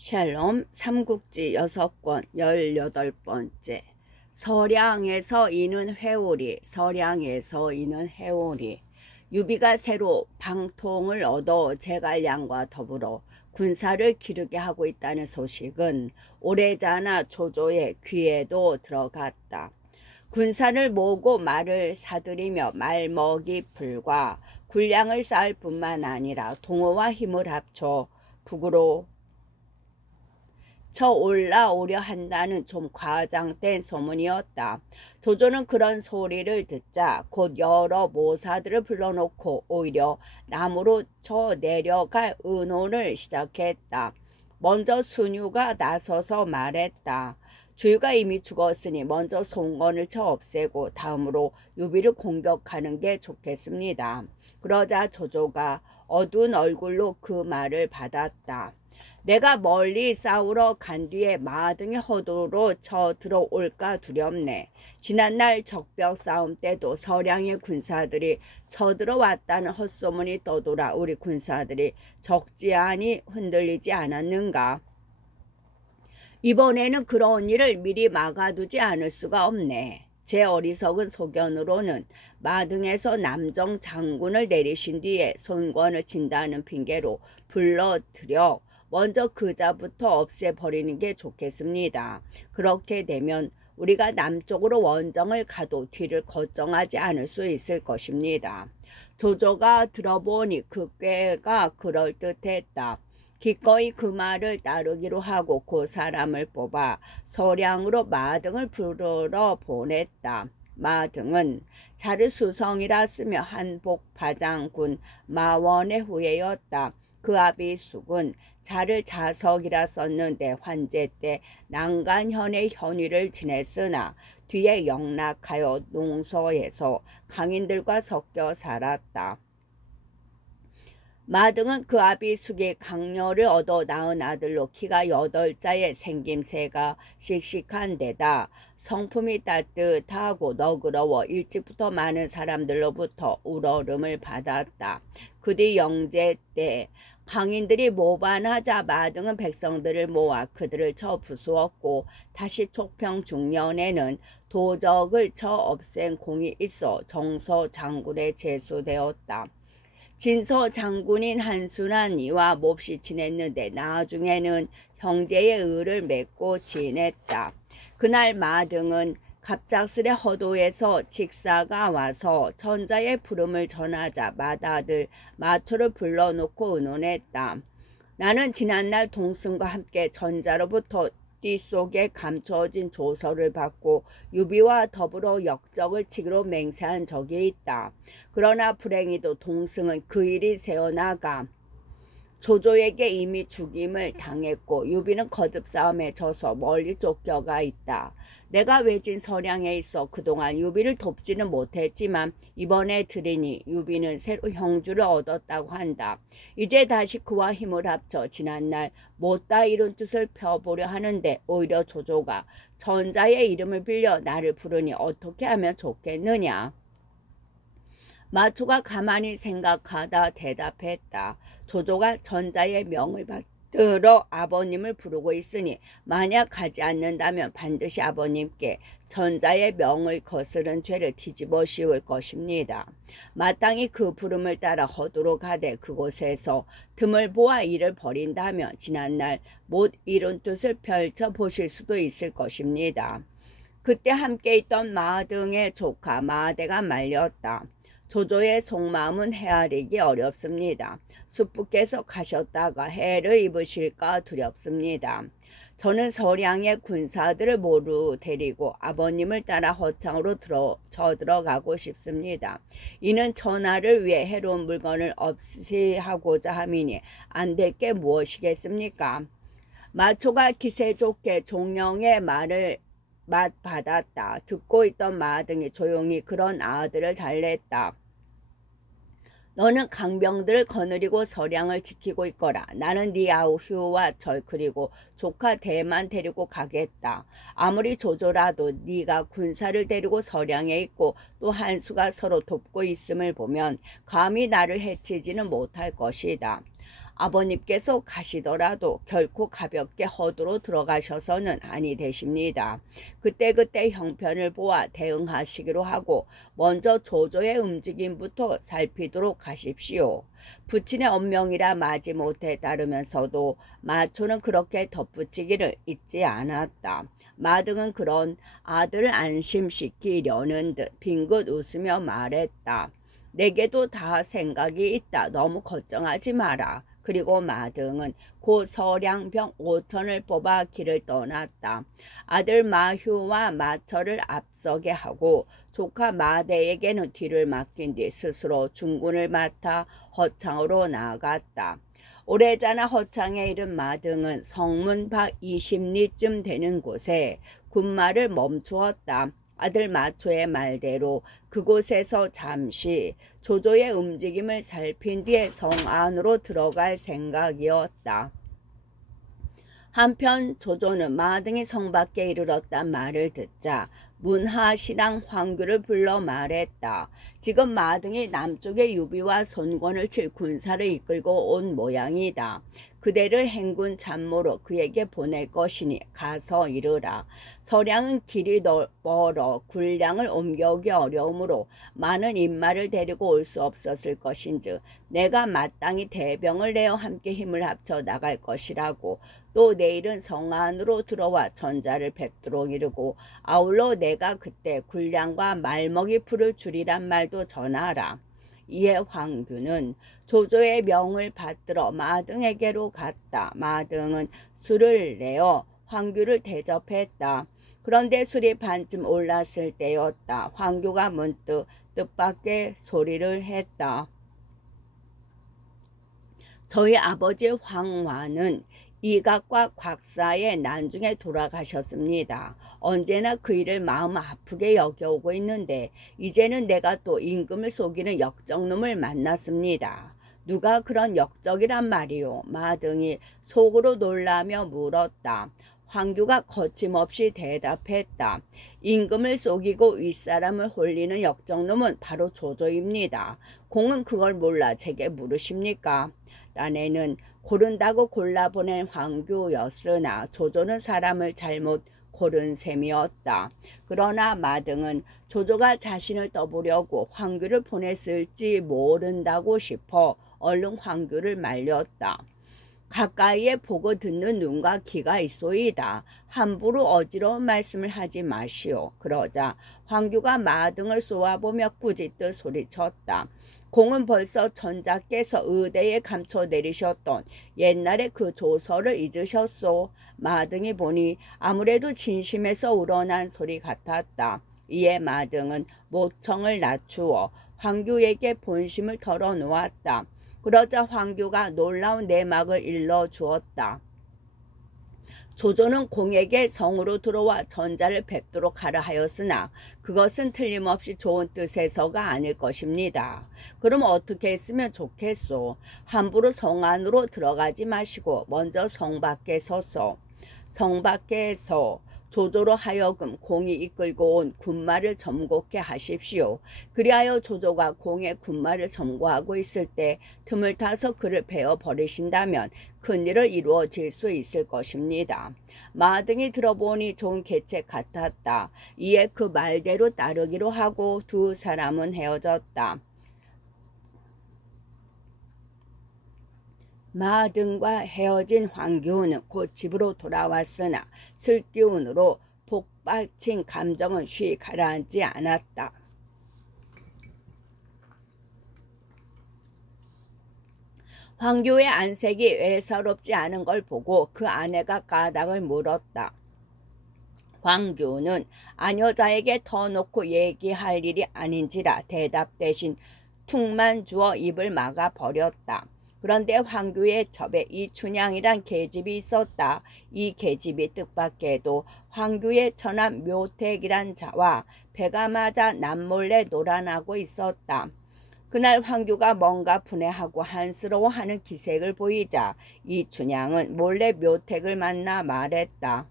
샬롬 삼국지 6권 18번째. 서량에서 이는 회오리. 유비가 새로 방통을 얻어 제갈량과 더불어 군사를 기르게 하고 있다는 소식은 오래전에 조조의 귀에도 들어갔다. 군사를 모으고 말을 사들이며 말먹이 불과 군량을 쌓을 뿐만 아니라 동호와 힘을 합쳐 북으로 올라오려 한다는 좀 과장된 소문이었다. 조조는 그런 소리를 듣자 곧 여러 모사들을 불러놓고 오히려 남으로 내려갈 의논을 시작했다. 먼저 순유가 나서서 말했다. 주유가 이미 죽었으니 먼저 송건을 없애고 다음으로 유비를 공격하는 게 좋겠습니다. 그러자 조조가 어두운 얼굴로 그 말을 받았다. 내가 멀리 싸우러 간 뒤에 마등이 허도로 들어올까 두렵네. 지난날 적벽 싸움 때도 서량의 군사들이 쳐들어왔다는 헛소문이 떠돌아 우리 군사들이 적지않이 흔들리지 않았는가. 이번에는 그런 일을 미리 막아두지 않을 수가 없네. 제 어리석은 소견으로는 마등에서 남정 장군을 내리신 뒤에 손권을 친다는 핑계로 불러들여 먼저 그자부터 없애버리는 게 좋겠습니다. 그렇게 되면 우리가 남쪽으로 원정을 가도 뒤를 걱정하지 않을 수 있을 것입니다. 조조가 들어보니 그 꾀가 그럴듯했다. 기꺼이 그 말을 따르기로 하고 그 사람을 뽑아 서량으로 마등을 부르러 보냈다. 마등은 자르수성이라 쓰며 한복파장군 마원의 후예였다. 그 아비숙은 자를 자석이라 썼는데 환제 때 난간현의 현위를 지냈으나 뒤에 영락하여 농서에서 강인들과 섞여 살았다. 마등은 그 아비숙이 강녀를 얻어 낳은 아들로 키가 8자의 생김새가 씩씩한 데다 성품이 따뜻하고 너그러워 일찍부터 많은 사람들로부터 우러름을 받았다. 그 뒤 영제 때 강인들이 모반하자 마등은 백성들을 모아 그들을 부수었고 다시 촉평 중년에는 도적을 없앤 공이 있어 정서 장군에 제수되었다. 진서 장군인 한순한 이와 몹시 지냈는데 나중에는 형제의 의를 맺고 지냈다. 그날 마등은 갑작스레 허도에서 직사가 와서 천자의 부름을 전하자 맏아들 마초를 불러놓고 의논했다. 나는 지난날 동승과 함께 전자로부터 띠 속에 감춰진 조서를 받고 유비와 더불어 역적을 치기로 맹세한 적이 있다. 그러나 불행히도 동승은 그 일이 새어나가 조조에게 이미 죽임을 당했고 유비는 거듭싸움에 져서 멀리 쫓겨가 있다. 내가 외진 서량에 있어 그동안 유비를 돕지는 못했지만 이번에 들으니 유비는 새로 형주를 얻었다고 한다. 이제 다시 그와 힘을 합쳐 지난날 못다 이룬 뜻을 펴보려 하는데 오히려 조조가 전자의 이름을 빌려 나를 부르니 어떻게 하면 좋겠느냐. 마초가 가만히 생각하다 대답했다. 조조가 전자의 명을 받들어 아버님을 부르고 있으니 만약 가지 않는다면 반드시 아버님께 전자의 명을 거스른 죄를 뒤집어 씌울 것입니다. 마땅히 그 부름을 따라 허도로 가되 그곳에서 틈을 보아 일을 벌인다면 지난날 못 이룬 뜻을 펼쳐 보실 수도 있을 것입니다. 그때 함께 있던 마등의 조카 마대가 말렸다. 조조의 속마음은 헤아리기 어렵습니다. 숙부께서 가셨다가 해를 입으실까 두렵습니다. 저는 서량의 군사들을 모두 데리고 아버님을 따라 허창으로 쳐들어가고 싶습니다. 이는 전하를 위해 해로운 물건을 없이하고자 함이니 안 될 게 무엇이겠습니까? 마초가 기세 좋게 종영의 말을 받았다. 듣고 있던 마등이 조용히 그런 아들을 달랬다. 너는 강병들을 거느리고 서량을 지키고 있거라. 나는 네 아우 휴와 절 그리고 조카 대만 데리고 가겠다. 아무리 조조라도 네가 군사를 데리고 서량에 있고 또 한수가 서로 돕고 있음을 보면 감히 나를 해치지는 못할 것이다. 아버님께서 가시더라도 결코 가볍게 허두로 들어가셔서는 아니 되십니다. 그때그때 형편을 보아 대응하시기로 하고 먼저 조조의 움직임부터 살피도록 하십시오. 부친의 엄명이라 마지못해 따르면서도 마초는 그렇게 덧붙이기를 잊지 않았다. 마등은 그런 아들을 안심시키려는 듯 빙긋 웃으며 말했다. 내게도 다 생각이 있다. 너무 걱정하지 마라. 그리고 마등은 곧 서량병 5천을 뽑아 길을 떠났다. 아들 마휴와 마철을 앞서게 하고 조카 마대에게는 뒤를 맡긴 뒤 스스로 중군을 맡아 허창으로 나아갔다. 오래전에 허창에 이른 마등은 성문 밖 20리쯤 되는 곳에 군마를 멈추었다. 아들 마초의 말대로 그곳에서 잠시 조조의 움직임을 살핀 뒤에 성 안으로 들어갈 생각이었다. 한편 조조는 마등이 성 밖에 이르렀단 말을 듣자 문하신랑 황규를 불러 말했다. 지금 마등이 남쪽의 유비와 손권을 칠 군사를 이끌고 온 모양이다. 그대를 행군 참모로 그에게 보낼 것이니 가서 이르라. 서량은 길이 멀어 군량을 옮겨오기 어려우므로 많은 인마를 데리고 올 수 없었을 것인즉 내가 마땅히 대병을 내어 함께 힘을 합쳐 나갈 것이라고. 또 내일은 성 안으로 들어와 전자를 뵙도록 이르고 아울러 내가 그때 군량과 말먹이 풀을 주리란 말도 전하라. 이에 황규는 조조의 명을 받들어 마등에게로 갔다. 마등은 술을 내어 황규를 대접했다. 그런데 술이 반쯤 올랐을 때였다. 황규가 문득 뜻밖의 소리를 했다. 저희 아버지 황화는 이각과 곽사의 난중에 돌아가셨습니다. 언제나 그 일을 마음 아프게 여겨오고 있는데 이제는 내가 또 임금을 속이는 역적놈을 만났습니다. 누가 그런 역적이란 말이오? 마등이 속으로 놀라며 물었다. 황규가 거침없이 대답했다. 임금을 속이고 윗사람을 홀리는 역적놈은 바로 조조입니다. 공은 그걸 몰라 제게 물으십니까? 딴에는 고른다고 골라보낸 황규였으나 조조는 사람을 잘못 고른 셈이었다. 그러나 마등은 조조가 자신을 떠보려고 황규를 보냈을지 모른다고 싶어 얼른 황규를 말렸다. 가까이에 보고 듣는 눈과 귀가 있소이다. 함부로 어지러운 말씀을 하지 마시오. 그러자 황규가 마등을 쏘아보며 꾸짖듯 소리쳤다. 공은 벌써 전자께서 의대에 감춰 내리셨던 옛날의 그 조서를 잊으셨소. 마등이 보니 아무래도 진심에서 우러난 소리 같았다. 이에 마등은 모청을 낮추어 황규에게 본심을 털어놓았다. 그러자 황규가 놀라운 내막을 일러주었다. 조조는 공에게 성으로 들어와 전자를 뵙도록 하라 하였으나 그것은 틀림없이 좋은 뜻에서가 아닐 것입니다. 그럼 어떻게 했으면 좋겠소? 함부로 성 안으로 들어가지 마시고 먼저 성 밖에 서서 성 밖에서 조조로 하여금 공이 이끌고 온 군마를 점곡케 하십시오. 그리하여 조조가 공의 군마를 점거하고 있을 때 틈을 타서 그를 베어 버리신다면 큰일을 이루어질 수 있을 것입니다. 마등이 들어보니 좋은 계책 같았다. 이에 그 말대로 따르기로 하고 두 사람은 헤어졌다. 마등과 헤어진 황규는 곧 집으로 돌아왔으나 슬기운으로 복받친 감정은 쉬 가라앉지 않았다. 황규의 안색이 외사롭지 않은 걸 보고 그 아내가 까닭을 물었다. 황규는 아녀자에게 터놓고 얘기할 일이 아닌지라 대답 대신 툭만 주어 입을 막아 버렸다. 그런데 황규의 첩에 이춘향이란 계집이 있었다. 이 계집이 뜻밖에도 황규의 처남 묘택이란 자와 배가 맞아 남몰래 놀아나고 있었다. 그날 황규가 뭔가 분해하고 한스러워하는 기색을 보이자 이춘향은 몰래 묘택을 만나 말했다.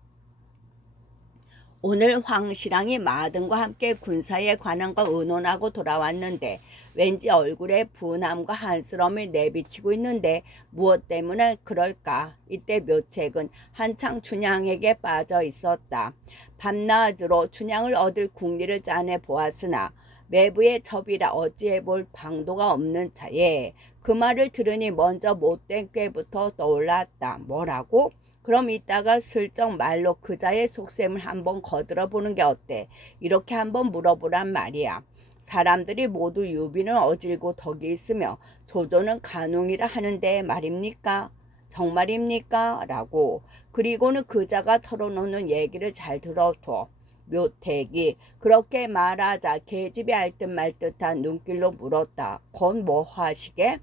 오늘 황신랑이 마등과 함께 군사에 관한 걸 의논하고 돌아왔는데 왠지 얼굴에 분함과 한스러움이 내비치고 있는데 무엇 때문에 그럴까? 이때 묘책은 한창 춘향에게 빠져 있었다. 밤낮으로 춘향을 얻을 궁리를 짜내 보았으나 매부의 첩이라 어찌해 볼 방도가 없는 차에 그 말을 들으니 먼저 못된 꾀부터 떠올랐다. 뭐라고? 그럼 이따가 슬쩍 말로 그자의 속셈을 한번 거들어 보는 게 어때? 이렇게 한번 물어보란 말이야. 사람들이 모두 유비는 어질고 덕이 있으며 조조는 간웅이라 하는데 말입니까? 정말입니까? 라고. 그리고는 그자가 털어놓는 얘기를 잘 들어둬. 묘택이 그렇게 말하자 계집이 알듯 말듯한 눈길로 물었다. 건 뭐 하시게?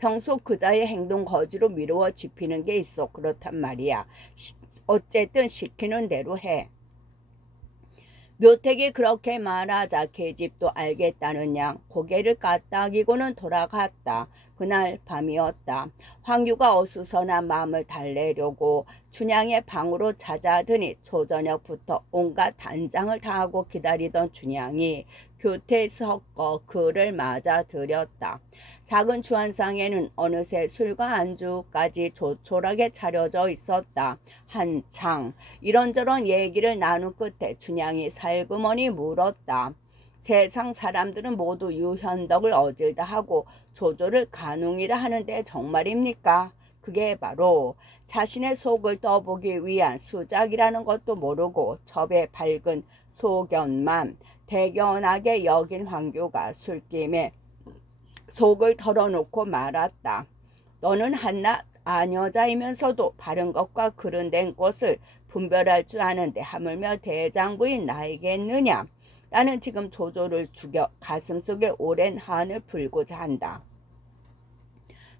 평소 그자의 행동 거지로 미루어 지피는 게 있어. 그렇단 말이야. 어쨌든 시키는 대로 해. 묘택이 그렇게 말하자 계집도 알겠다는 양 고개를 까딱이고는 돌아갔다. 그날 밤이었다. 황규가 어수선한 마음을 달래려고 춘향의 방으로 찾아드니 초저녁부터 온갖 단장을 다하고 기다리던 춘향이 교태에 섞어 그를 맞아들였다. 작은 주안상에는 어느새 술과 안주까지 조촐하게 차려져 있었다. 한창 이런저런 얘기를 나눈 끝에 춘향이 살그머니 물었다. 세상 사람들은 모두 유현덕을 어질다 하고 조조를 간웅이라 하는데 정말입니까? 그게 바로 자신의 속을 떠보기 위한 수작이라는 것도 모르고 첩의 밝은 소견만 대견하게 여긴 황교가 술김에 속을 털어놓고 말았다. 너는 한낱 아녀자이면서도 바른 것과 그른된 것을 분별할 줄 아는데 하물며 대장부인 나이겠느냐. 나는 지금 조조를 죽여 가슴속에 오랜 한을 풀고자 한다.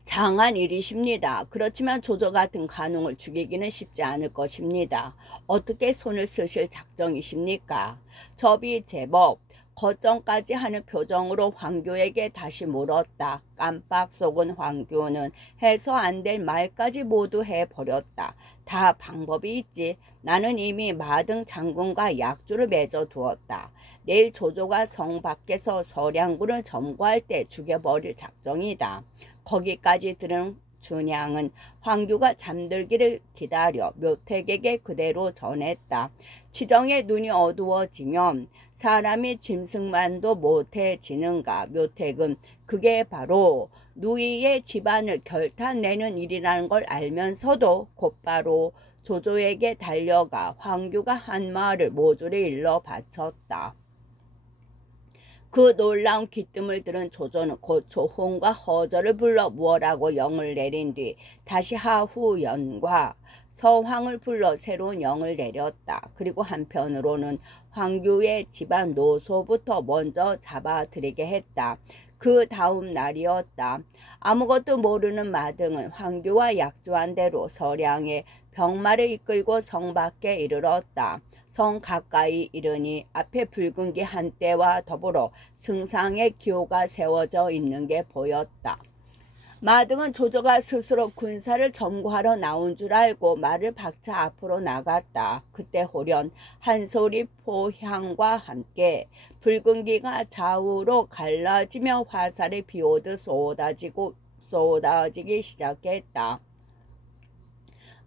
장한 일이십니다. 그렇지만 조조 같은 간웅을 죽이기는 쉽지 않을 것입니다. 어떻게 손을 쓰실 작정이십니까? 접이 제법 거정까지 하는 표정으로 황교에게 다시 물었다. 깜빡 속은 황교는 해서 안 될 말까지 모두 해버렸다. 다 방법이 있지. 나는 이미 마등 장군과 약조를 맺어 두었다. 내일 조조가 성 밖에서 서량군을 점거할 때 죽여버릴 작정이다. 거기까지 들은 춘향은 황규가 잠들기를 기다려 묘택에게 그대로 전했다. 치정의 눈이 어두워지면 사람이 짐승만도 못해지는가. 묘택은 그게 바로 누이의 집안을 결탄내는 일이라는 걸 알면서도 곧바로 조조에게 달려가 황규가 한 말을 모조리 일러 바쳤다. 그 놀라운 귀뜸을 들은 조조는 곧 조홍과 허저를 불러 무어라고 영을 내린 뒤 다시 하후연과 서황을 불러 새로운 영을 내렸다. 그리고 한편으로는 황규의 집안 노소부터 먼저 잡아들이게 했다. 그 다음 날이었다. 아무것도 모르는 마등은 황규와 약조한 대로 서량의 병마를 이끌고 성 밖에 이르렀다. 성 가까이 이르니 앞에 붉은 게 한때와 더불어 승상의 기호가 세워져 있는 게 보였다. 마등은 조조가 스스로 군사를 점거하러 나온 줄 알고 말을 박차 앞으로 나갔다. 그때 호련 한 소리 포향과 함께 붉은 기가 좌우로 갈라지며 화살이 비오듯 쏟아지기 시작했다.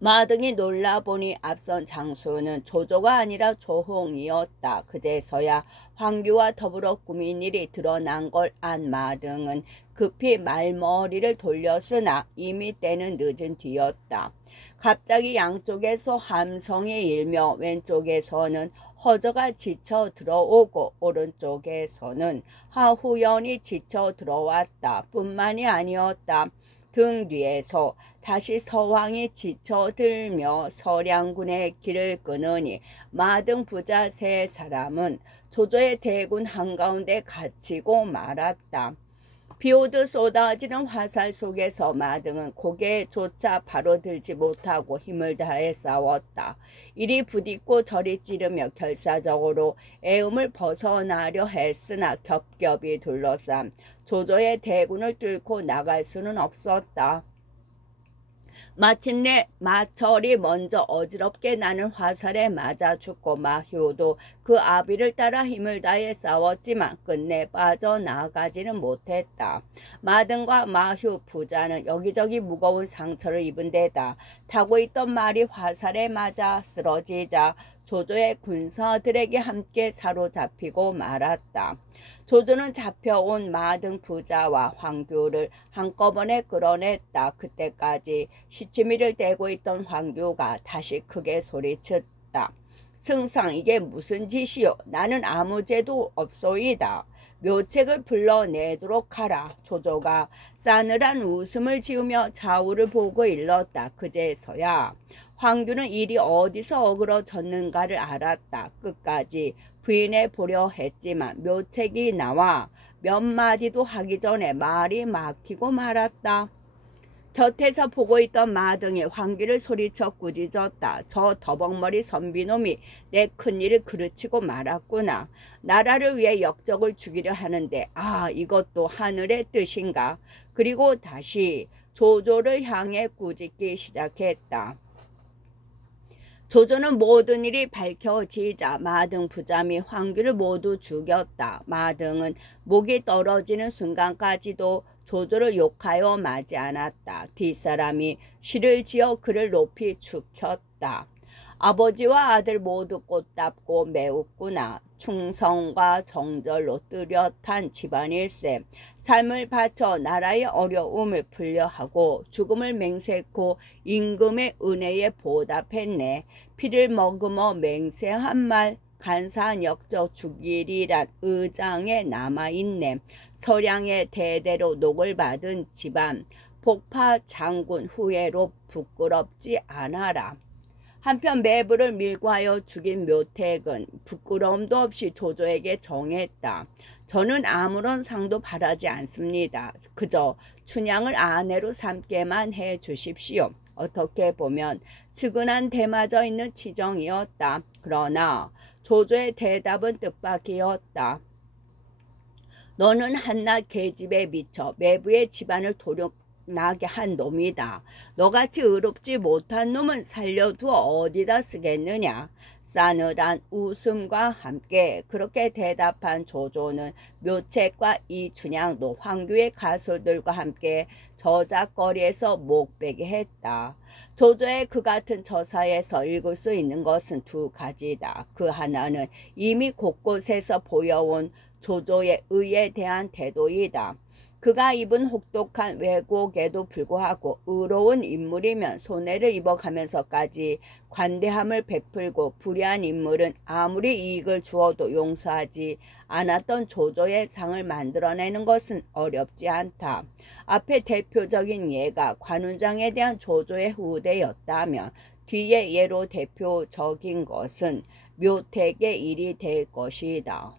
마등이 놀라보니 앞선 장수는 조조가 아니라 조홍이었다. 그제서야 황규와 더불어 꾸민 일이 드러난 걸 안 마등은 급히 말머리를 돌렸으나 이미 때는 늦은 뒤였다. 갑자기 양쪽에서 함성이 일며 왼쪽에서는 허저가 지쳐 들어오고 오른쪽에서는 하후연이 지쳐 들어왔다. 뿐만이 아니었다. 등 뒤에서 다시 서왕이 지쳐들며 서량군의 길을 끊으니 마등 부자 세 사람은 조조의 대군 한가운데 갇히고 말았다. 비오듯 쏟아지는 화살 속에서 마등은 고개조차 바로 들지 못하고 힘을 다해 싸웠다. 이리 부딪고 저리 찌르며 결사적으로 애움을 벗어나려 했으나 겹겹이 둘러싼 조조의 대군을 뚫고 나갈 수는 없었다. 마침내 마철이 먼저 어지럽게 나는 화살에 맞아 죽고 마효도 그 아비를 따라 힘을 다해 싸웠지만 끝내 빠져나가지는 못했다. 마등과 마효 부자는 여기저기 무거운 상처를 입은 데다 타고 있던 말이 화살에 맞아 쓰러지자 조조의 군사들에게 함께 사로잡히고 말았다. 조조는 잡혀온 마등 부자와 황교를 한꺼번에 끌어냈다. 그때까지 시치미를 떼고 있던 황교가 다시 크게 소리쳤다. 승상, 이게 무슨 짓이요? 나는 아무 죄도 없소이다. 묘책을 불러내도록 하라. 조조가 싸늘한 웃음을 지으며 좌우를 보고 일렀다. 그제서야 황규는 일이 어디서 어그러졌는가를 알았다. 끝까지 부인해 보려 했지만 묘책이 나와 몇 마디도 하기 전에 말이 막히고 말았다. 곁에서 보고 있던 마등이 황기를 소리쳐 꾸짖었다. 저 더벅머리 선비놈이 내 큰일을 그르치고 말았구나. 나라를 위해 역적을 죽이려 하는데 이것도 하늘의 뜻인가. 그리고 다시 조조를 향해 꾸짖기 시작했다. 조조는 모든 일이 밝혀지자 마등 부자 및 황규를 모두 죽였다. 마등은 목이 떨어지는 순간까지도 조조를 욕하여 마지 않았다. 뒷사람이 시를 지어 그를 높이 축혔다. 아버지와 아들 모두 꽃답고 매웠구나. 충성과 정절로 뚜렷한 집안일세. 삶을 바쳐 나라의 어려움을 풀려하고 죽음을 맹세코 임금의 은혜에 보답했네. 피를 머금어 맹세한 말 간사한 역적 죽이리란 의장에 남아있네. 서량의 대대로 녹을 받은 집안 복파 장군 후예로 부끄럽지 않아라. 한편 매부를 밀고하여 죽인 묘택은 부끄러움도 없이 조조에게 정했다. 저는 아무런 상도 바라지 않습니다. 그저 춘향을 아내로 삼게만 해 주십시오. 어떻게 보면 측은한 대마저 있는 치정이었다. 그러나 조조의 대답은 뜻밖이었다. 너는 한낱 계집에 미쳐 매부의 집안을 도둑나게 한 놈이다. 너같이 의롭지 못한 놈은 살려두어 어디다 쓰겠느냐. 싸늘한 웃음과 함께 그렇게 대답한 조조는 묘책과 이춘향도 황교의 가솔들과 함께 저작거리에서 목베게 했다. 조조의 그 같은 처사에서 읽을 수 있는 것은 두 가지다. 그 하나는 이미 곳곳에서 보여온 조조의 의에 대한 태도이다. 그가 입은 혹독한 왜곡에도 불구하고 의로운 인물이면 손해를 입어가면서까지 관대함을 베풀고 불의한 인물은 아무리 이익을 주어도 용서하지 않았던 조조의 상을 만들어내는 것은 어렵지 않다. 앞에 대표적인 예가 관운장에 대한 조조의 후대였다면 뒤에 예로 대표적인 것은 묘택의 일이 될 것이다.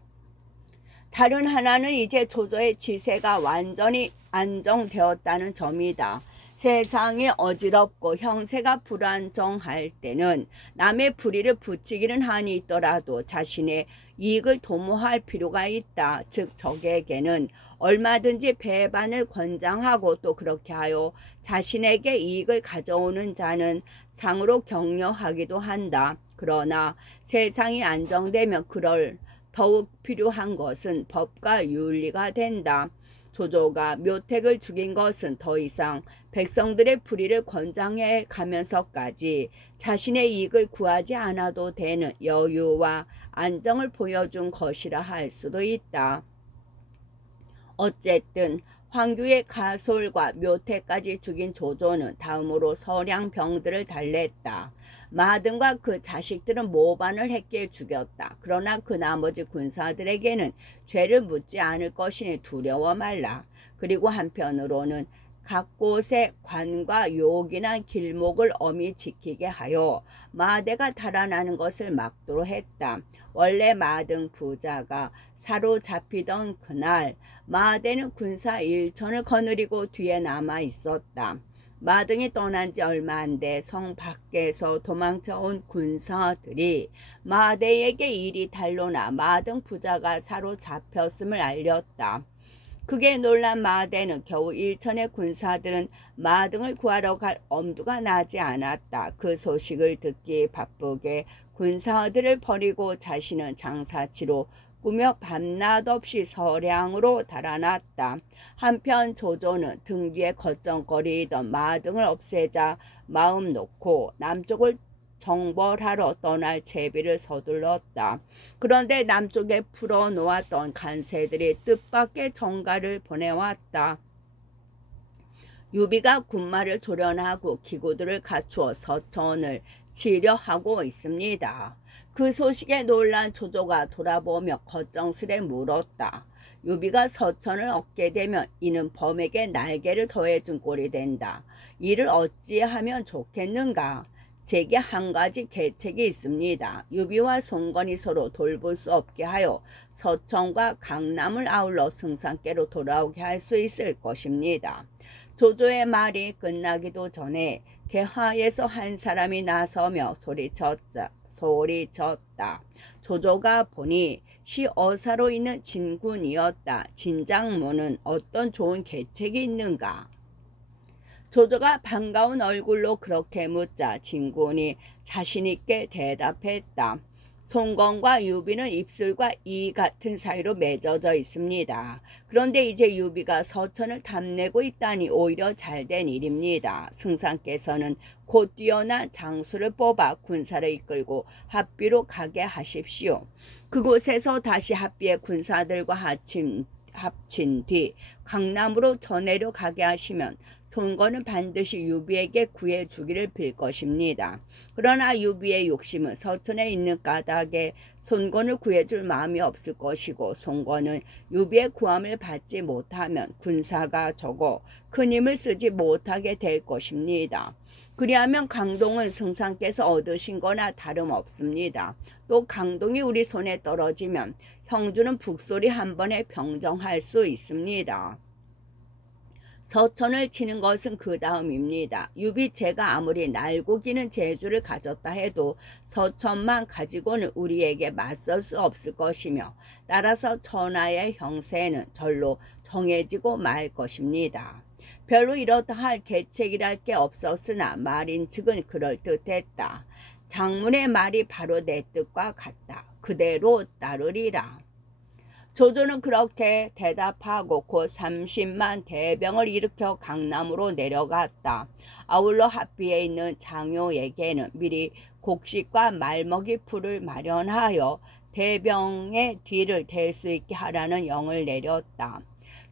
다른 하나는 이제 조조의 지세가 완전히 안정되었다는 점이다. 세상이 어지럽고 형세가 불안정할 때는 남의 불의를 부추기는 한이 있더라도 자신의 이익을 도모할 필요가 있다. 즉 적에게는 얼마든지 배반을 권장하고 또 그렇게 하여 자신에게 이익을 가져오는 자는 상으로 격려하기도 한다. 그러나 세상이 안정되면 그럴 더욱 필요한 것은 법과 윤리가 된다. 조조가 묘택을 죽인 것은 더 이상 백성들의 불의를 권장해 가면서까지 자신의 이익을 구하지 않아도 되는 여유와 안정을 보여준 것이라 할 수도 있다. 어쨌든 황규의 가솔과 묘택까지 죽인 조조는 다음으로 서량 병들을 달랬다. 마등과 그 자식들은 모반을 했기에 죽였다. 그러나 그 나머지 군사들에게는 죄를 묻지 않을 것이니 두려워 말라. 그리고 한편으로는 각 곳에 관과 요긴한 길목을 엄히 지키게 하여 마대가 달아나는 것을 막도록 했다. 원래 마등 부자가 사로잡히던 그날 마대는 군사 1천을 거느리고 뒤에 남아 있었다. 마등이 떠난 지 얼마 안 돼 성 밖에서 도망쳐온 군사들이 마대에게 일이 달로나 마등 부자가 사로잡혔음을 알렸다. 그게 놀란 마대는 겨우 일천의 군사들은 마등을 구하러 갈 엄두가 나지 않았다. 그 소식을 듣기 바쁘게 군사들을 버리고 자신은 장사치로 꾸며 밤낮 없이 서량으로 달아났다. 한편 조조는 등 뒤에 거쩡거리던 마등을 없애자 마음 놓고 남쪽을 정벌하러 떠날 채비를 서둘렀다. 그런데 남쪽에 풀어놓았던 간세들이 뜻밖의 정가를 보내왔다. 유비가 군마를 조련하고 기구들을 갖추어 서천을 치려하고 있습니다. 그 소식에 놀란 조조가 돌아보며 걱정스레 물었다. 유비가 서천을 얻게 되면 이는 범에게 날개를 더해준 꼴이 된다. 이를 어찌하면 좋겠는가? 제게 한 가지 계책이 있습니다. 유비와 송건이 서로 돌볼 수 없게 하여 서천과 강남을 아울러 승상께로 돌아오게 할 수 있을 것입니다. 조조의 말이 끝나기도 전에 개하에서 한 사람이 나서며 소리쳤다. 조조가 보니 시어사로 있는 진군이었다. 진장모는 어떤 좋은 계책이 있는가? 조조가 반가운 얼굴로 그렇게 묻자 진군이 자신있게 대답했다. 송건과 유비는 입술과 이 같은 사이로 맺어져 있습니다. 그런데 이제 유비가 서천을 탐내고 있다니 오히려 잘된 일입니다. 승상께서는 곧 뛰어난 장수를 뽑아 군사를 이끌고 합비로 가게 하십시오. 그곳에서 다시 합비의 군사들과 합친 뒤 강남으로 더 내려가게 하시면 송건은 반드시 유비에게 구해주기를 빌 것입니다. 그러나 유비의 욕심은 서천에 있는 까닭에 송건을 구해줄 마음이 없을 것이고 송건은 유비의 구함을 받지 못하면 군사가 적어 큰 힘을 쓰지 못하게 될 것입니다. 그리하면 강동은 승상께서 얻으신 거나 다름없습니다. 또 강동이 우리 손에 떨어지면 형주는 북소리 한 번에 평정할 수 있습니다. 서천을 치는 것은 그 다음입니다. 유비체가 아무리 날고 기는 재주를 가졌다 해도 서천만 가지고는 우리에게 맞설 수 없을 것이며 따라서 천하의 형세는 절로 정해지고 말 것입니다. 별로 이렇다 할 계책이랄 게 없었으나 말인 측은 그럴듯했다. 장문의 말이 바로 내 뜻과 같다. 그대로 따르리라. 조조는 그렇게 대답하고 곧 30만 대병을 일으켜 강남으로 내려갔다. 아울러 합비에 있는 장효에게는 미리 곡식과 말먹이 풀을 마련하여 대병의 뒤를 댈 수 있게 하라는 영을 내렸다.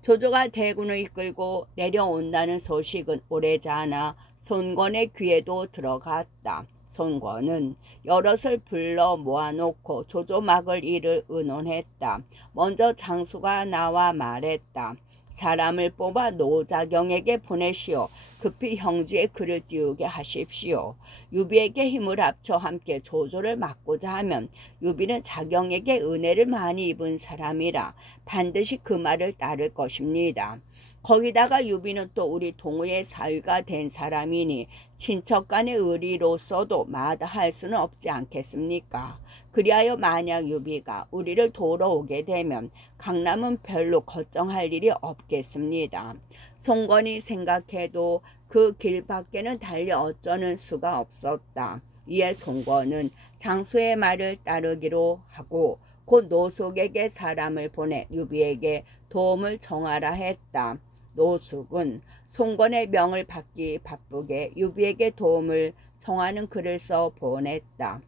조조가 대군을 이끌고 내려온다는 소식은 오래자나 손권의 귀에도 들어갔다. 손권은 여럿을 불러 모아놓고 조조 막을 일을 의논했다. 먼저 장수가 나와 말했다. 사람을 뽑아 노자경에게 보내시오. 급히 형주의 글을 띄우게 하십시오. 유비에게 힘을 합쳐 함께 조조를 막고자 하면 유비는 자경에게 은혜를 많이 입은 사람이라 반드시 그 말을 따를 것입니다. 거기다가 유비는 또 우리 동우의 사위가 된 사람이니 친척 간의 의리로서도 마다할 수는 없지 않겠습니까? 그리하여 만약 유비가 우리를 도러 오게 되면 강남은 별로 걱정할 일이 없겠습니다. 송건이 생각해도 그 길 밖에는 달리 어쩌는 수가 없었다. 이에 송건은 장수의 말을 따르기로 하고 곧 노숙에게 사람을 보내 유비에게 도움을 청하라 했다. 노숙은 송건의 명을 받기 바쁘게 유비에게 도움을 청하는 글을 써 보냈다.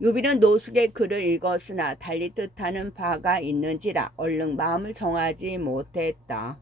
유비는 노숙의 글을 읽었으나 달리 뜻하는 바가 있는지라 얼른 마음을 정하지 못했다.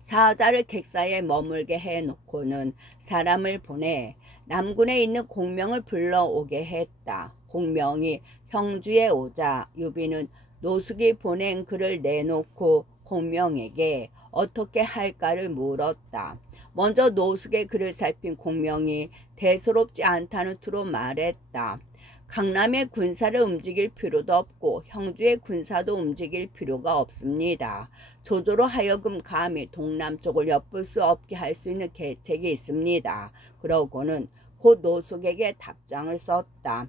사자를 객사에 머물게 해놓고는 사람을 보내 남군에 있는 공명을 불러오게 했다. 공명이 형주에 오자 유비는 노숙이 보낸 글을 내놓고 공명에게 어떻게 할까를 물었다. 먼저 노숙의 글을 살핀 공명이 대수롭지 않다는 투로 말했다. 강남의 군사를 움직일 필요도 없고 형주의 군사도 움직일 필요가 없습니다. 조조로 하여금 감히 동남쪽을 엿볼 수 없게 할 수 있는 계책이 있습니다. 그러고는 곧 노숙에게 답장을 썼다.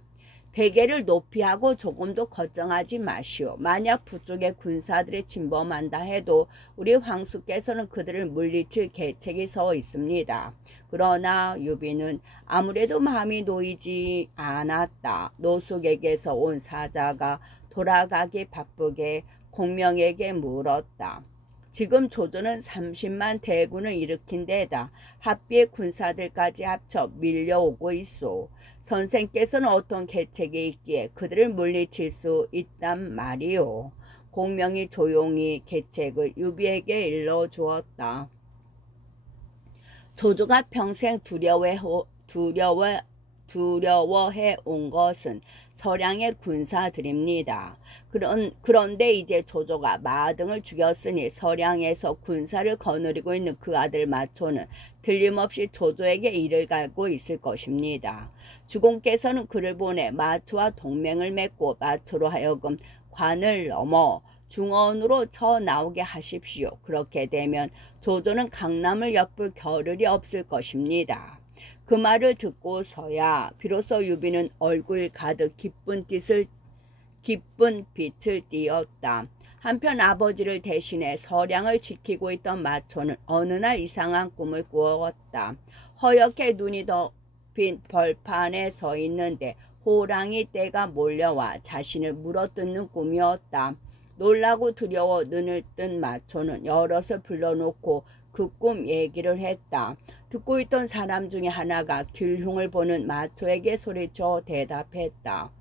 베개를 높이 하고 조금도 걱정하지 마시오. 만약 북쪽의 군사들이 침범한다 해도 우리 황수께서는 그들을 물리칠 계책이 서 있습니다. 그러나 유비는 아무래도 마음이 놓이지 않았다. 노숙에게서 온 사자가 돌아가기 바쁘게 공명에게 물었다. 지금 조조는 30만 대군을 일으킨 데다 합비의 군사들까지 합쳐 밀려오고 있소. 선생께서는 어떤 계책이 있기에 그들을 물리칠 수 있단 말이오. 공명이 조용히 계책을 유비에게 일러주었다. 조조가 평생 두려워해 온 것은 서량의 군사들입니다. 그런데 이제 조조가 마등을 죽였으니 서량에서 군사를 거느리고 있는 그 아들 마초는 틀림없이 조조에게 이를 갈고 있을 것입니다. 주공께서는 그를 보내 마초와 동맹을 맺고 마초로 하여금 관을 넘어 중원으로 쳐 나오게 하십시오. 그렇게 되면 조조는 강남을 엿볼 겨를이 없을 것입니다. 그 말을 듣고서야 비로소 유비는 얼굴 가득 기쁜 빛을 띠었다. 한편 아버지를 대신해 서량을 지키고 있던 마초는 어느 날 이상한 꿈을 꾸었다. 허옇게 눈이 덮인 벌판에 서 있는데 호랑이 떼가 몰려와 자신을 물어뜯는 꿈이었다. 놀라고 두려워 눈을 뜬 마초는 여럿을 불러놓고 그 꿈 얘기를 했다. 듣고 있던 사람 중에 하나가 길흉을 보는 마초에게 소리쳐 대답했다.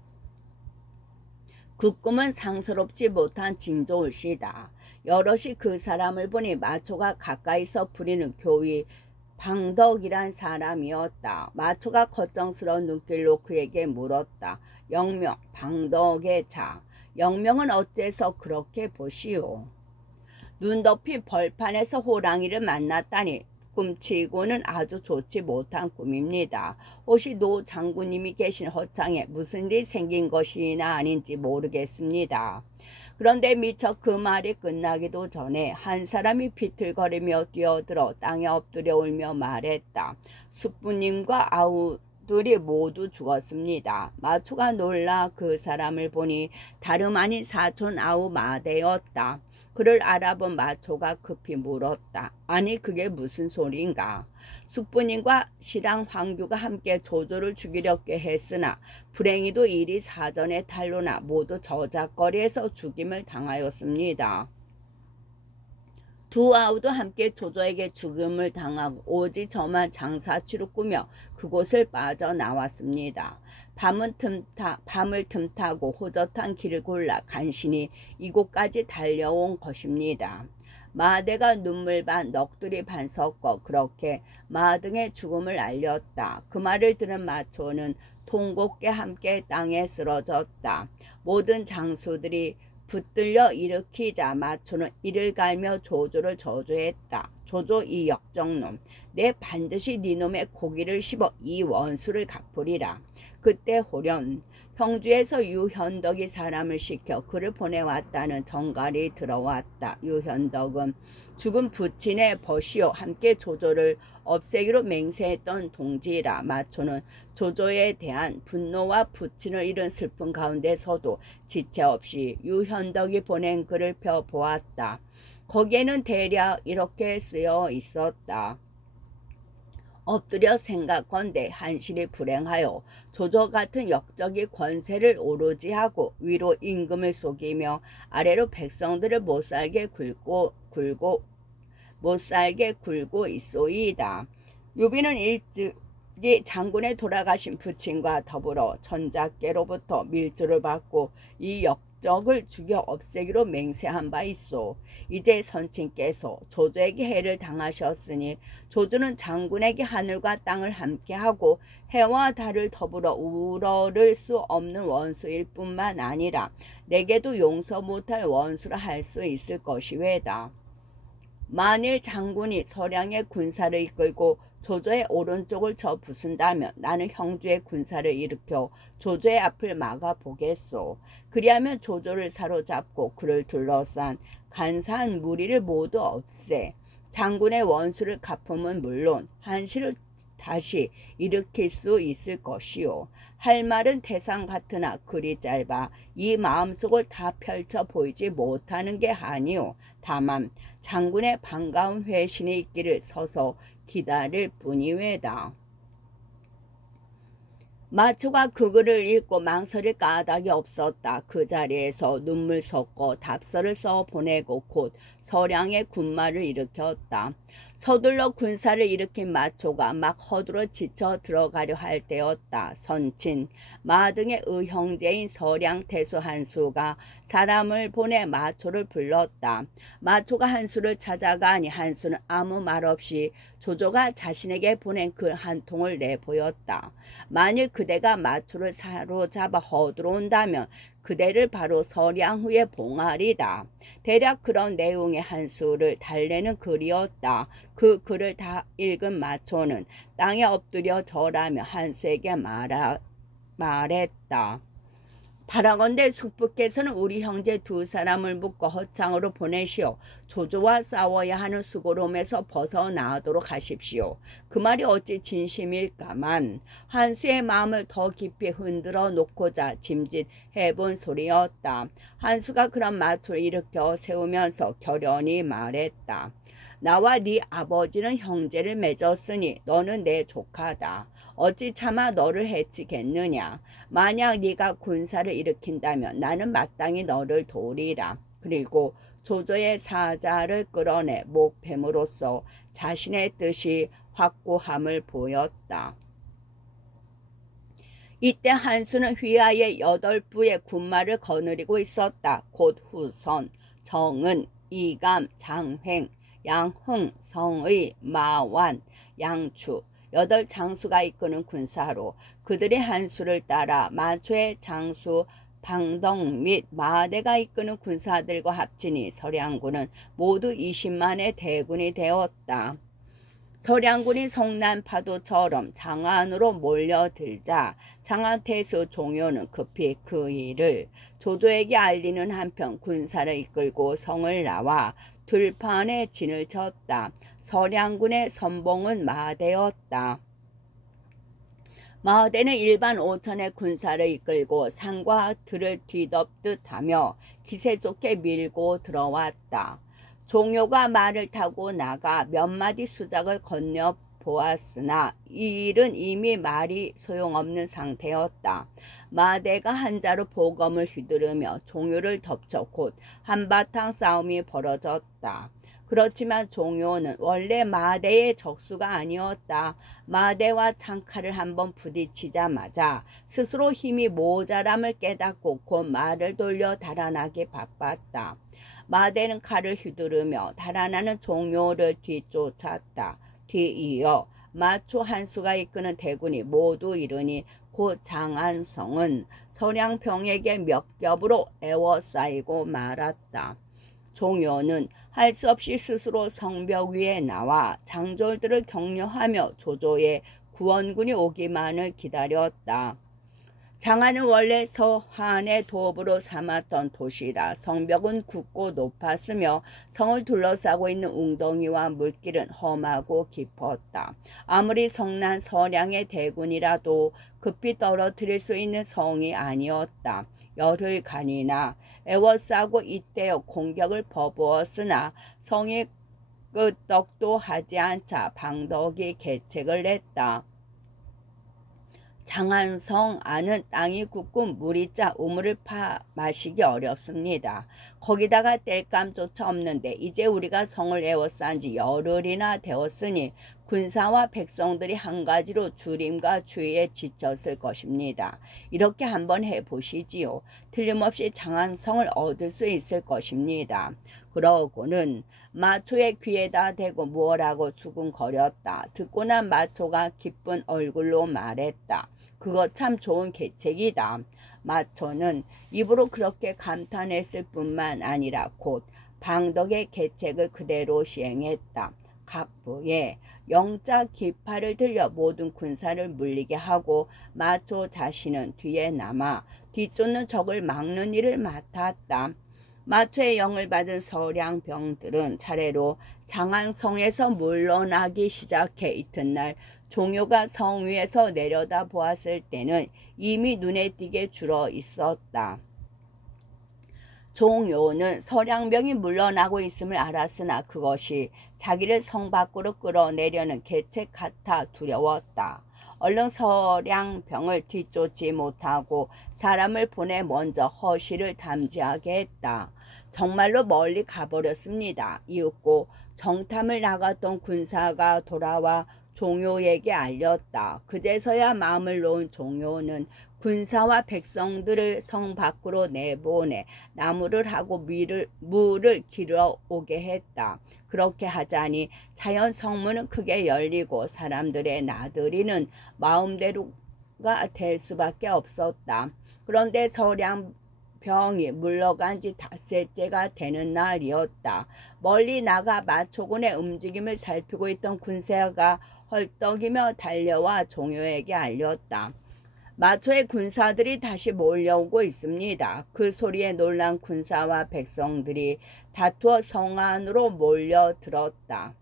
그 꿈은 상스럽지 못한 징조일시다. 여럿이 그 사람을 보니 마초가 가까이서 부리는 교위 방덕이란 사람이었다. 마초가 걱정스러운 눈길로 그에게 물었다. 영명, 방덕의 자. 영명은 어째서 그렇게 보시오? 눈 덮인 벌판에서 호랑이를 만났다니 꿈치고는 아주 좋지 못한 꿈입니다. 혹시 노 장군님이 계신 허창에 무슨 일이 생긴 것이나 아닌지 모르겠습니다. 그런데 미처 그 말이 끝나기도 전에 한 사람이 비틀거리며 뛰어들어 땅에 엎드려 울며 말했다. 숙부님과 아우들이 모두 죽었습니다. 마초가 놀라 그 사람을 보니 다름 아닌 사촌 아우 마대였다. 그를 알아본 마초가 급히 물었다. 아니 그게 무슨 소린가? 숙부님과 신랑 황규가 함께 조조를 죽이려게 했으나 불행히도 일이 사전에 탄로나 모두 저작거리에서 죽임을 당하였습니다. 두 아우도 함께 조조에게 죽음을 당하고 오직 저만 장사치로 꾸며 그곳을 빠져나왔습니다. 밤을 틈타고 호젓한 길을 골라 간신히 이곳까지 달려온 것입니다. 마대가 눈물 반 넋두리 반 섞어 그렇게 마등의 죽음을 알렸다. 그 말을 들은 마초는 통곡게 함께 땅에 쓰러졌다. 모든 장수들이 붙들려 일으키자 마초는 이를 갈며 조조를 저주했다. 조조 이 역정놈, 내 반드시 네 놈의 고기를 씹어 이 원수를 갚으리라. 그때 호련 평주에서 유현덕이 사람을 시켜 그를 보내왔다는 정갈이 들어왔다. 유현덕은 죽은 부친의 벗이요 함께 조조를 없애기로 맹세했던 동지라. 마초는 조조에 대한 분노와 부친을 잃은 슬픔 가운데서도 지체 없이 유현덕이 보낸 글을 펴보았다. 거기에는 대략 이렇게 쓰여 있었다. 엎드려 생각건대 한실이 불행하여 조조 같은 역적이 권세를 오로지 하고 위로 임금을 속이며 아래로 백성들을 못살게 굴고 있소이다. 유비는 일찍이 장군의 돌아가신 부친과 더불어 전작계로부터 밀주를 받고 이 역적을 죽여 없애기로 맹세한 바 있소. 이제 선친께서 조조에게 해를 당하셨으니 조조는 장군에게 하늘과 땅을 함께하고 해와 달을 더불어 우러를 수 없는 원수일 뿐만 아니라 내게도 용서 못할 원수라 할 수 있을 것이외다. 만일 장군이 서량의 군사를 이끌고 조조의 오른쪽을 쳐 부순다면 나는 형주의 군사를 일으켜 조조의 앞을 막아보겠소. 그리하면 조조를 사로잡고 그를 둘러싼 간사한 무리를 모두 없애 장군의 원수를 갚음은 물론 한시를 다시 일으킬 수 있을 것이요. 할 말은 태산 같으나 그리 짧아 이 마음속을 다 펼쳐 보이지 못하는 게 아니요. 다만 장군의 반가운 회신이 있기를 서서 기다릴 뿐이외다. 마초가 그 글을 읽고 망설일 까닭이 없었다. 그 자리에서 눈물 섞어 답서를 써 보내고 곧 서량의 군마를 일으켰다. 서둘러 군사를 일으킨 마초가 막 허들어 지쳐 들어가려 할 때였다. 선친 마등의 의형제인 서량 태수 한수가 사람을 보내 마초를 불렀다. 마초가 한수를 찾아가니 한수는 아무 말 없이 조조가 자신에게 보낸 글 한 통을 내보였다. 만일 그대가 마초를 사로잡아 허들어온다면 그대를 바로 서량후에 봉하리다. 대략 그런 내용의 한 수를 달래는 글이었다. 그 글을 다 읽은 마초는 땅에 엎드려 절하며 한수에게 말했다. 바라건대 숙부께서는 우리 형제 두 사람을 묶어 허창으로 보내시오. 조조와 싸워야 하는 수고로움에서 벗어나도록 하십시오. 그 말이 어찌 진심일까만 한수의 마음을 더 깊이 흔들어 놓고자 짐짓해본 소리였다. 한수가 그런 마초를 일으켜 세우면서 결연히 말했다. 나와 네 아버지는 형제를 맺었으니 너는 내 조카다. 어찌 차마 너를 해치겠느냐. 만약 네가 군사를 일으킨다면 나는 마땅히 너를 도우리라. 그리고 조조의 사자를 끌어내 목뱀으로써 자신의 뜻이 확고함을 보였다. 이때 한수는 휘하의 8부의 군마를 거느리고 있었다. 곧 후선, 정은, 이감, 장횡, 양흥, 성의, 마완, 양추 8장수가 이끄는 군사로 그들의 한수를 따라 마초의 장수 방덕 및 마대가 이끄는 군사들과 합치니 서량군은 모두 20만의 대군이 되었다. 서량군이 성난 파도처럼 장안으로 몰려들자 장안태수 종효는 급히 그 일을 조조에게 알리는 한편 군사를 이끌고 성을 나와 들판에 진을 쳤다. 서량군의 선봉은 마대였다. 마대는 일반 5천의 군사를 이끌고 산과 들을 뒤덮듯 하며 기세 좋게 밀고 들어왔다. 종효가 말을 타고 나가 몇 마디 수작을 건너 보았으나 이 일은 이미 말이 소용없는 상태였다. 마대가 한자로 보검을 휘두르며 종효를 덮쳐 곧 한바탕 싸움이 벌어졌다. 그렇지만 종효는 원래 마대의 적수가 아니었다. 마대와 창칼을 한번 부딪히자마자 스스로 힘이 모자람을 깨닫고 곧 말을 돌려 달아나기 바빴다. 마대는 칼을 휘두르며 달아나는 종효를 뒤쫓았다. 뒤이어 마초 한수가 이끄는 대군이 모두 이르니 곧 장안성은 서량병에게 몇 겹으로 에워싸이고 말았다. 종효는 할 수 없이 스스로 성벽 위에 나와 장졸들을 격려하며 조조의 구원군이 오기만을 기다렸다. 장안은 원래 서한의 도읍으로 삼았던 도시라 성벽은 굳고 높았으며 성을 둘러싸고 있는 웅덩이와 물길은 험하고 깊었다. 아무리 성난 서량의 대군이라도 급히 떨어뜨릴 수 있는 성이 아니었다. 열흘간이나 애워싸고 이때여 공격을 퍼부었으나 성이 끄떡도 하지 않자 방덕이 계책을 냈다. 장안성 안은 땅이 굳고 물이 짜 우물을 마시기 어렵습니다. 거기다가 땔감조차 없는데 이제 우리가 성을 에워싼 지 열흘이나 되었으니 군사와 백성들이 한 가지로 주림과 주의에 지쳤을 것입니다. 이렇게 한번 해보시지요. 틀림없이 장안성을 얻을 수 있을 것입니다. 그러고는 마초의 귀에다 대고 무엇라고 수군거렸다. 듣고 난 마초가 기쁜 얼굴로 말했다. 그거 참 좋은 계책이다. 마초는 입으로 그렇게 감탄했을 뿐만 아니라 곧 방덕의 계책을 그대로 시행했다. 각부에 영자 기파를 들려 모든 군사를 물리게 하고 마초 자신은 뒤에 남아 뒤쫓는 적을 막는 일을 맡았다. 마초의 영을 받은 서량병들은 차례로 장안성에서 물러나기 시작해 이튿날 종효가 성 위에서 내려다 보았을 때는 이미 눈에 띄게 줄어 있었다. 종효는 서량병이 물러나고 있음을 알았으나 그것이 자기를 성 밖으로 끌어내려는 계책 같아 두려웠다. 얼른 서량병을 뒤쫓지 못하고 사람을 보내 먼저 허시를 담지하게 했다. 정말로 멀리 가버렸습니다. 이윽고 정탐을 나갔던 군사가 돌아와 종효에게 알렸다. 그제서야 마음을 놓은 종효는 군사와 백성들을 성 밖으로 내보내 나무를 하고 물을 길어 오게 했다. 그렇게 하자니 자연 성문은 크게 열리고 사람들의 나들이는 마음대로가 될 수밖에 없었다. 그런데 서량병이 물러간 지 닷새째가 되는 날이었다. 멀리 나가 마초군의 움직임을 살피고 있던 군사가 헐떡이며 달려와 종효에게 알렸다. 마초의 군사들이 다시 몰려오고 있습니다. 그 소리에 놀란 군사와 백성들이 다투어 성 안으로 몰려들었다.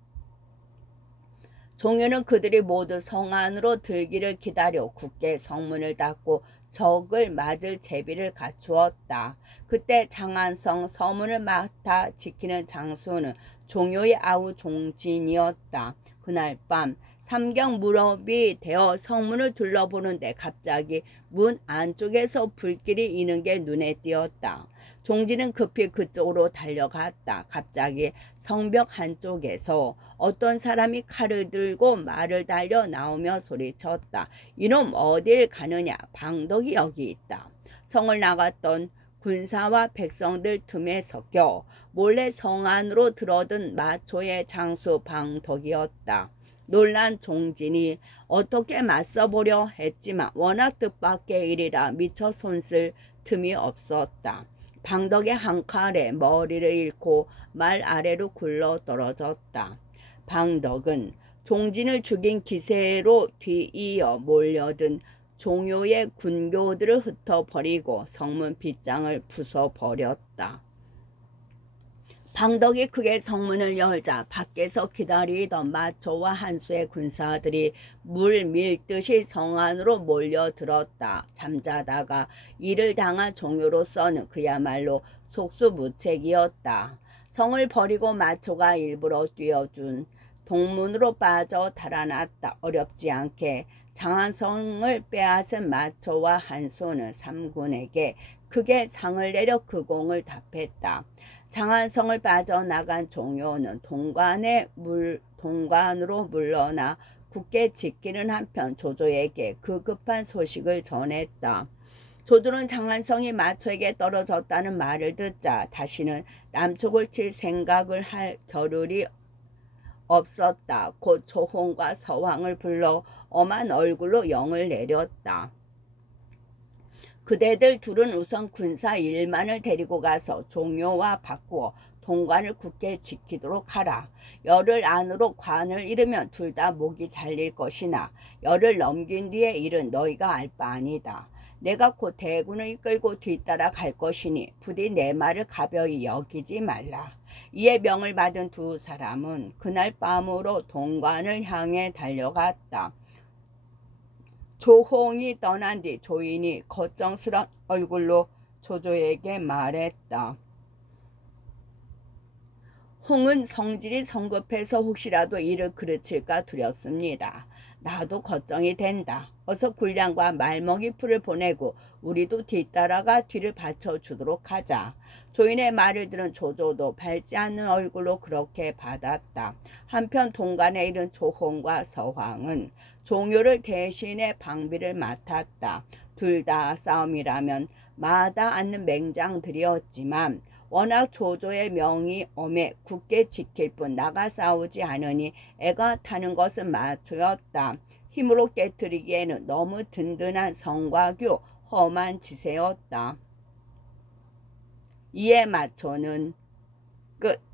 종효는 그들이 모두 성 안으로 들기를 기다려 굳게 성문을 닫고 적을 맞을 제비를 갖추었다. 그때 장안성 서문을 맡아 지키는 장수는 종효의 아우 종진이었다. 그날 밤 삼경 무렵이 되어 성문을 둘러보는데 갑자기 문 안쪽에서 불길이 이는 게 눈에 띄었다. 종진은 급히 그쪽으로 달려갔다. 갑자기 성벽 한쪽에서 어떤 사람이 칼을 들고 말을 달려 나오며 소리쳤다. 이놈 어딜 가느냐? 방덕이 여기 있다. 성을 나갔던 군사와 백성들 틈에 섞여 몰래 성 안으로 들어든 마초의 장수 방덕이었다. 놀란 종진이 어떻게 맞서보려 했지만 워낙 뜻밖의 일이라 미처 손쓸 틈이 없었다. 방덕의 한 칼에 머리를 잃고 말 아래로 굴러 떨어졌다. 방덕은 종진을 죽인 기세로 뒤이어 몰려든 종효의 군교들을 흩어버리고 성문 빗장을 부숴버렸다. 방덕이 크게 성문을 열자 밖에서 기다리던 마초와 한수의 군사들이 물 밀듯이 성 안으로 몰려들었다. 잠자다가 이를 당한 종효로서는 그야말로 속수무책이었다. 성을 버리고 마초가 일부러 뛰어준 동문으로 빠져 달아났다. 어렵지 않게 장안성을 빼앗은 마초와 한수는 삼군에게 크게 상을 내려 그 공을 답했다. 장안성을 빠져나간 종효는 동관으로 물러나 굳게 지키는 한편 조조에게 그 급한 소식을 전했다. 조조는 장안성이 마초에게 떨어졌다는 말을 듣자 다시는 남쪽을 칠 생각을 할 겨를이 없었다. 곧 조홍과 서황을 불러 엄한 얼굴로 영을 내렸다. 그대들 둘은 우선 군사 1만을 데리고 가서 종효와 바꾸어 동관을 굳게 지키도록 하라. 열흘 안으로 관을 잃으면 둘 다 목이 잘릴 것이나 열흘 넘긴 뒤의 일은 너희가 알 바 아니다. 내가 곧 대군을 이끌고 뒤따라 갈 것이니 부디 내 말을 가벼이 여기지 말라. 이에 명을 받은 두 사람은 그날 밤으로 동관을 향해 달려갔다. 조홍이 떠난 뒤 조인이 걱정스런 얼굴로 조조에게 말했다. 홍은 성질이 성급해서 혹시라도 일을 그르칠까 두렵습니다. 나도 걱정이 된다. 어서 군량과 말먹이 풀을 보내고 우리도 뒤따라가 뒤를 받쳐주도록 하자. 조인의 말을 들은 조조도 밝지 않는 얼굴로 그렇게 받았다. 한편 동관에 이른 조홍과 서황은 종효를 대신해 방비를 맡았다. 둘 다 싸움이라면 마다 않는 맹장들이었지만 워낙 조조의 명이 엄해 굳게 지킬 뿐 나가 싸우지 않으니 애가 타는 것은 마초였다. 힘으로 깨뜨리기에는 너무 든든한 성과교 험한 지세였다. 이에 마초는 끝.